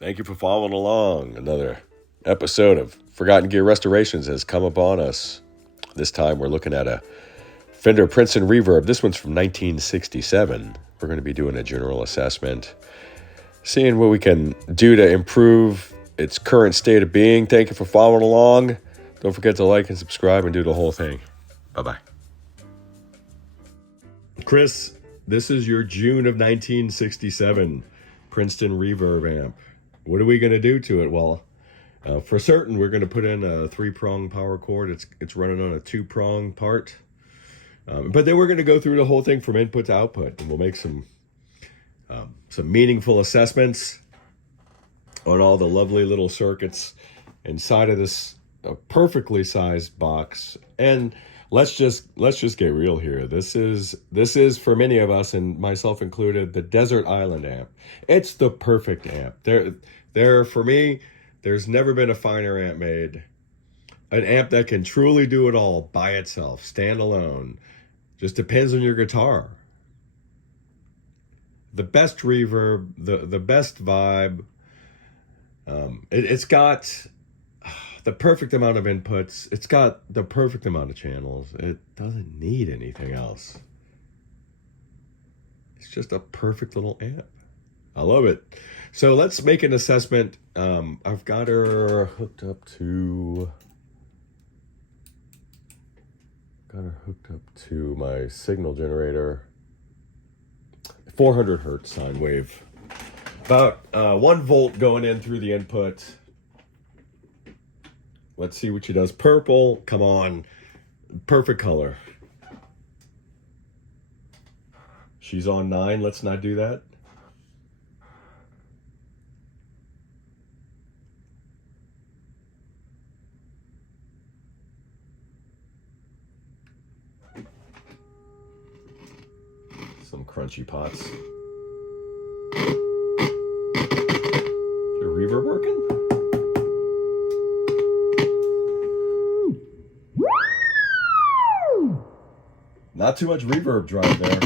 Thank you for following along. Another episode of Forgotten Gear Restorations has come upon us. This time we're looking at a Fender Princeton Reverb. This one's from 1967. We're going to be doing a general assessment, seeing what we can do to improve its current state of being. Thank you for following along. Don't forget to like and subscribe and do the whole thing. Bye-bye. Chris, this is your June of 1967 Princeton Reverb amp. What are we going to do to it? Well, for certain, we're going to put in a 3-prong power cord. It's running on a 2-prong part. But then we're going to go through the whole thing from input to output, and we'll make some meaningful assessments on all the lovely little circuits inside of this perfectly sized box. And let's just get real here. This is for many of us, and myself included, the desert island amp. It's the perfect amp. There for me, there's never been a finer amp made. An amp that can truly do it all by itself, stand alone. Just depends on your guitar. The best reverb, the best vibe. It's got the perfect amount of inputs. It's got the perfect amount of channels. It doesn't need anything else. It's just a perfect little amp. I love it. So let's make an assessment. I've got her hooked up to my signal generator. 400 hertz sine wave. About 1 volt going in through the input. Let's see what she does. Purple, come on. Perfect color. She's on 9, let's not do that. Some crunchy pots. Is your reverb working? Not too much reverb drive there.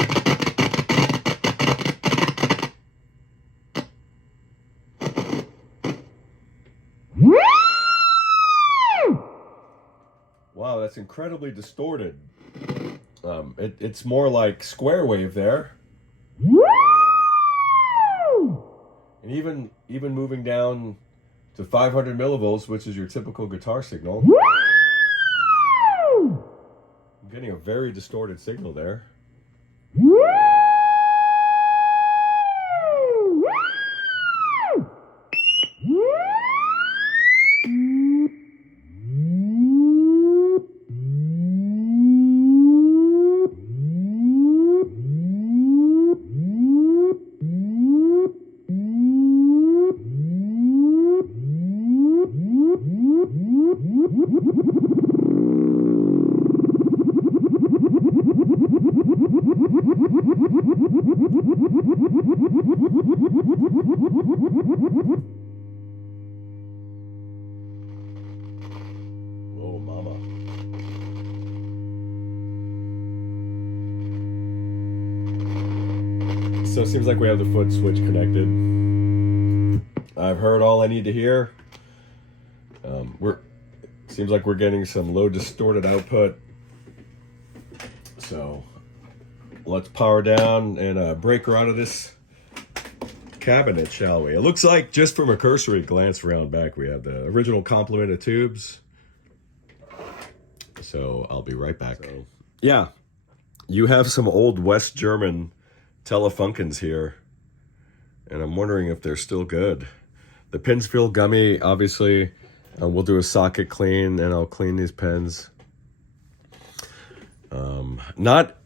Wow, that's incredibly distorted. It's more like square wave there. And even moving down to 500 millivolts, which is your typical guitar signal. I'm getting a very distorted signal there. Oh, mama. So it seems like we have the foot switch connected. I've heard all I need to hear. Seems like we're getting some low distorted output. So let's power down and break her out of this cabinet, shall we? It looks like, just from a cursory glance around back, we have the original complement of tubes. So I'll be right back. So, yeah, you have some old West German Telefunkens here, and I'm wondering if they're still good. The pins feel gummy, obviously. We'll do a socket clean, and I'll clean these pins. Not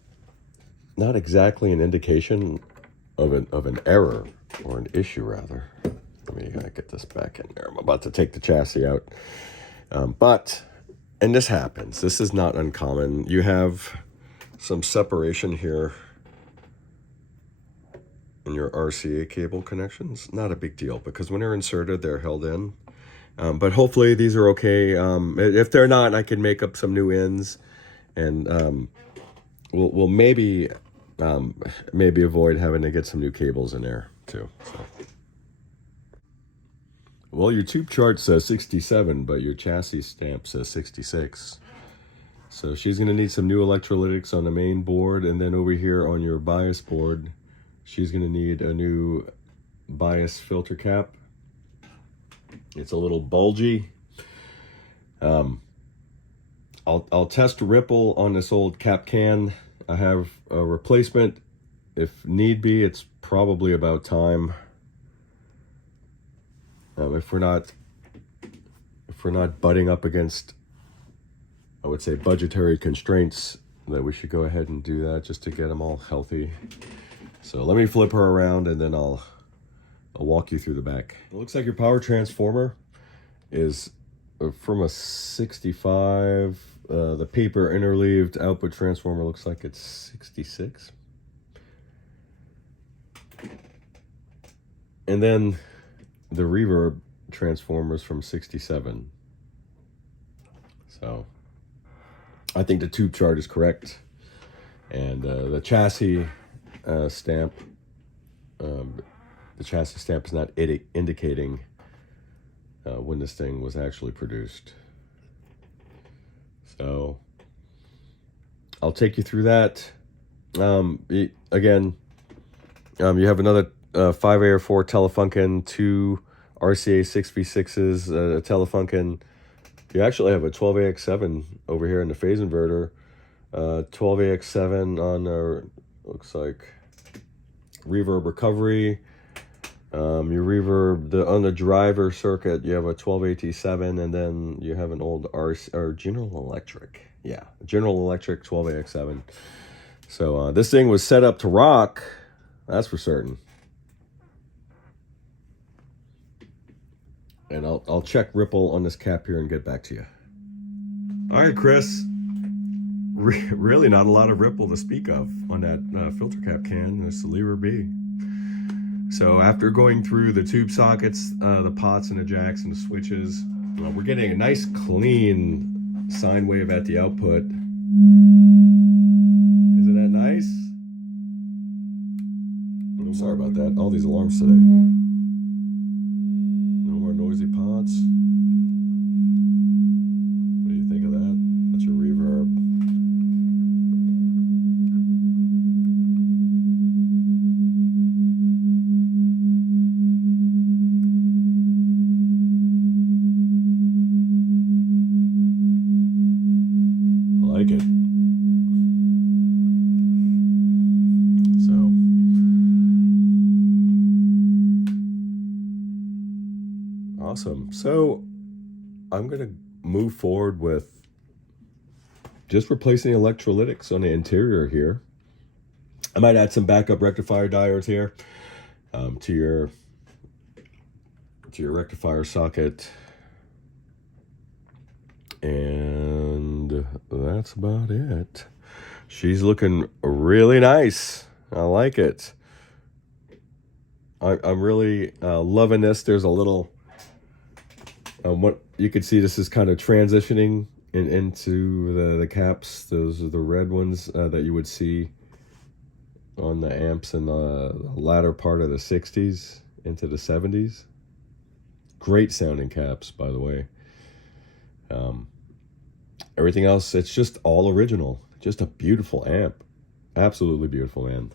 exactly an indication of an error, or an issue rather. Let me get this back in there. I'm about to take the chassis out. And this happens. This is not uncommon. You have some separation here in your RCA cable connections. Not a big deal, because when they're inserted, they're held in. But hopefully these are okay. If they're not, I can make up some new ends, and we'll maybe avoid having to get some new cables in there too. So. Well, your tube chart says 67, but your chassis stamp says 66. So she's going to need some new electrolytics on the main board, and then over here on your bias board, she's going to need a new bias filter cap. It's a little bulgy. I'll test ripple on this old cap can. I have a replacement if need be. It's probably about time. If we're not butting up against, I would say, budgetary constraints, that we should go ahead and do that just to get them all healthy. So let me flip her around and then I'll walk you through the back. It looks like your power transformer is from a 65. The paper interleaved output transformer looks like it's 66. And then the reverb transformers from 67. So I think the tube chart is correct. And the chassis stamp, the chassis stamp is not indicating when this thing was actually produced. So I'll take you through that. Again, you have another 5A4 Telefunken, 2 RCA 6V6s, a Telefunken. You actually have a 12AX7 over here in the phase inverter. 12AX7 on looks like reverb recovery. Your reverb on the driver circuit, you have a 12AT7, and then you have an old General Electric. Yeah, General Electric 12AX7. So this thing was set up to rock, that's for certain. And I'll check ripple on this cap here and get back to you. All right, Chris. Really not a lot of ripple to speak of on that filter cap can. This Lever B. So after going through the tube sockets, the pots and the jacks and the switches, we're getting a nice clean sine wave at the output. Isn't that nice? I'm sorry about that. All these alarms today. No more noisy pots. What do you think of that? That's your reverb. Like it. So awesome. So I'm gonna move forward with just replacing the electrolytics on the interior here. I might add some backup rectifier diodes here to your rectifier socket. And that's about it. She's looking really nice. I like it. I'm really loving this. There's a little, what you can see, this is kind of transitioning into the caps. Those are the red ones that you would see on the amps in the latter part of the 60s into the 70s. Great sounding caps, by the way. Everything else, it's just all original. Just a beautiful amp. Absolutely beautiful amp.